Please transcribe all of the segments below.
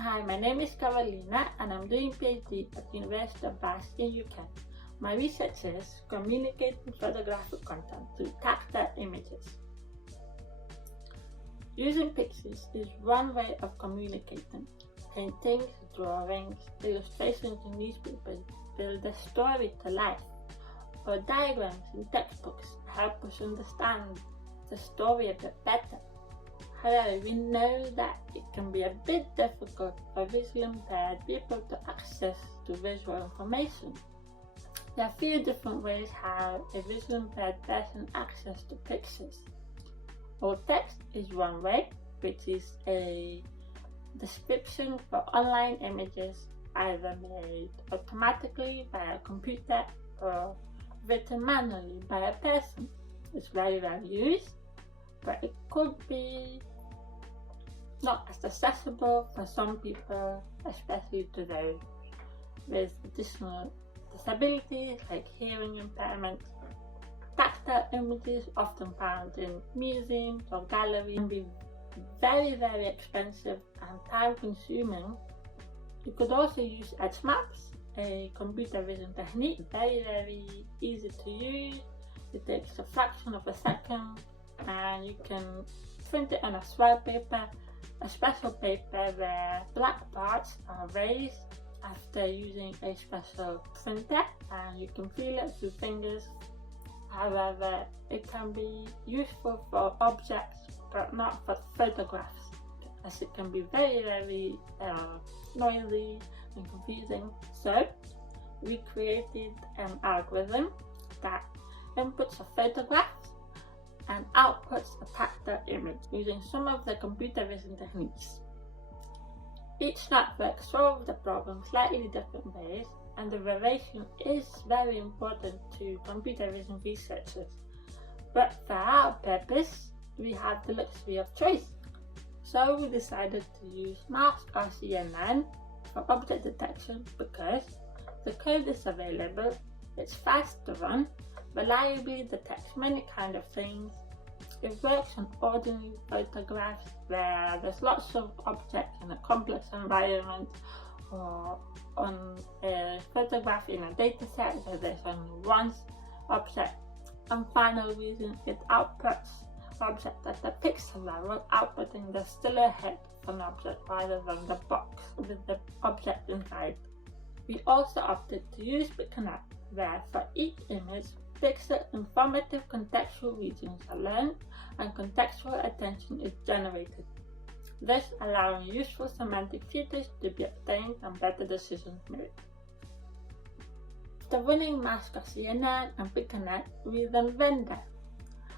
Hi, my name is Karolina and I'm doing PhD at the University of Bath in UK. My research is communicating photographic content through tactile images. Using pictures is one way of communicating. Paintings, drawings, illustrations in newspapers build a story to life, or diagrams in textbooks help us understand the story a bit better. However, we know that it can be a bit difficult for visually impaired people to access to visual information. There are a few different ways how a visually impaired person accesses to pictures. Alt text is one way, which is a description for online images either made automatically by a computer or written manually by a person. It's very well used, but it could be not as accessible for some people, especially to those with additional disabilities like hearing impairment. Tactile images often found in museums or galleries can be very expensive and time consuming. You could also use edge maps, a computer vision technique, very easy to use. It takes a fraction of a second and you can print it on a swell paper, a special paper where black parts are raised after using a special printer and you can feel it through fingers. However, it can be useful for objects but not for photographs, as it can be very noisy and confusing. So we created an algorithm that inputs a photograph and outputs a tactile image using some of the computer vision techniques. Each network solves the problem slightly different ways, and the variation is very important to computer vision researchers. But for our purpose, we have the luxury of choice. So we decided to use mask or CNN for object detection because the code is available, it's fast to run, reliably detects many kinds of things. It works on ordinary photographs where there's lots of objects in a complex environment, or on a photograph in a dataset where there's only one object. And final reason, it outputs objects at the pixel level, outputting the silhouette of an object rather than the box with the object inside. We also opted to use Pakenaite, where for each image, pixel informative contextual regions are learned and contextual attention is generated, thus allowing useful semantic features to be obtained and better decisions made. After running mask of CNN and Pakenaite, we then render.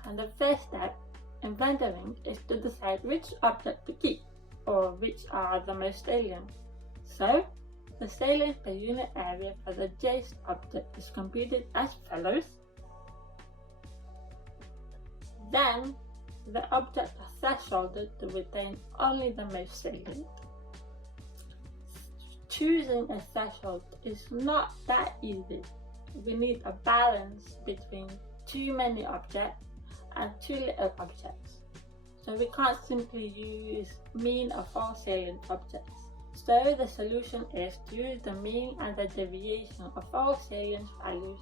And the first step in rendering is to decide which object to keep, or which are the most salient. So, the salience per unit area for the JSON object is computed as follows. Then, the objects are thresholded to retain only the most salient. Choosing a threshold is not that easy. We need a balance between too many objects and too little objects. So we can't simply use mean of all salient objects. So the solution is to use the mean and the deviation of all salient values.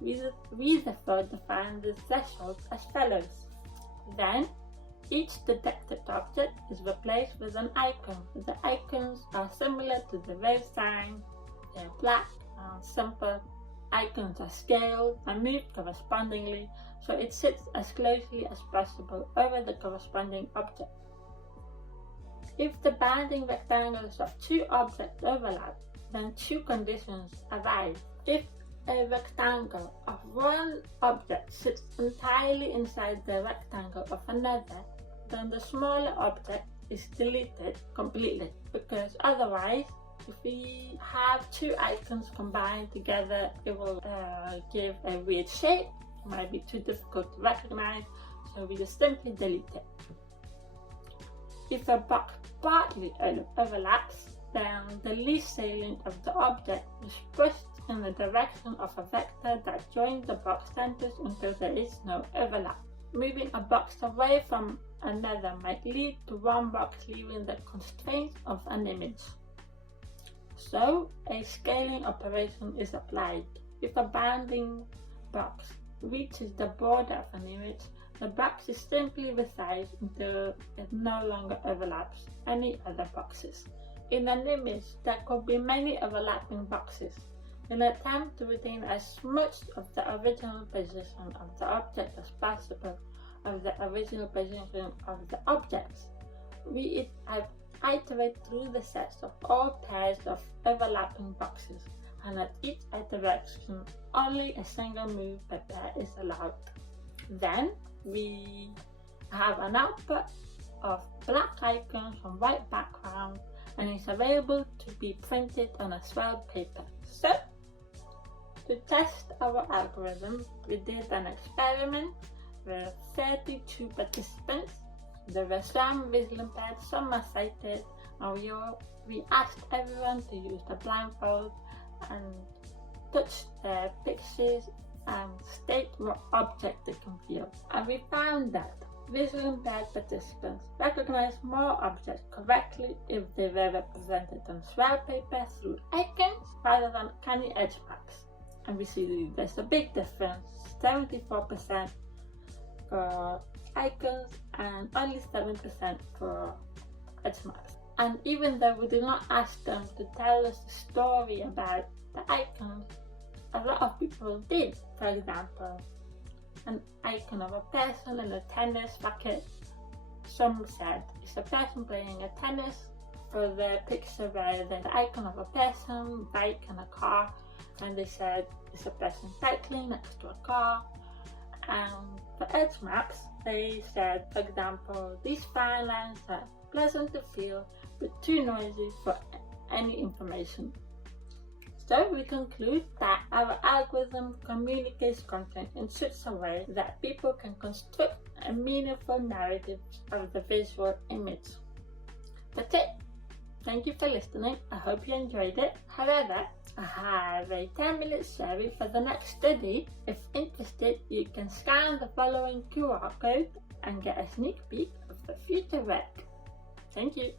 We therefore define the threshold as follows. Then, each detected object is replaced with an icon. The icons are similar to the wave sign. They're black and simple. Icons are scaled and moved correspondingly, so it sits as closely as possible over the corresponding object. If the bounding rectangles of two objects overlap, then two conditions arise. If a rectangle of one object sits entirely inside the rectangle of another, then the smaller object is deleted completely, because otherwise, if we have two icons combined together, it will give a weird shape. It might be too difficult to recognize, so we just simply delete it. If a box partly overlaps, then the least salient of the object is pushed in the direction of a vector that joins the box centers until there is no overlap. Moving a box away from another might lead to one box leaving the constraints of an image. So, a scaling operation is applied. If a bounding box reaches the border of an image, the box is simply resized until it no longer overlaps any other boxes. In an image, there could be many overlapping boxes. In an attempt to retain as much of the original position of the object as possible of the original position of the objects, we iterate through the sets of all pairs of overlapping boxes, and at each iteration only a single move per pair is allowed. Then we have an output of black icons on white background, and it's available to be printed on a swelled paper. So, to test our algorithm, we did an experiment with 32 participants. There were some visually impaired, some are sighted, and we asked everyone to use the blindfold and touch their pictures and state what object they can feel. And we found that visually impaired participants recognize more objects correctly if they were represented on swell paper through icons rather than canny edge marks. And we see there's a big difference, 74% for icons and only 7% for edge marks. And even though we did not ask them to tell us the story about the icons, a lot of people did. For example, an icon of a person in a tennis racket. Some said it's a person playing a tennis. For the picture where there's the icon of a person, bike and a car, and they said it's a person cycling next to a car. And for edge maps, they said, for example, these fine lines are pleasant to feel but too noisy for any information. So we conclude that our algorithm communicates content in such a way that people can construct a meaningful narrative of the visual image. That's it. Thank you for listening. I hope you enjoyed it. However, I have a 10-minute survey for the next study. If interested, you can scan the following QR code and get a sneak peek of the future work. Thank you.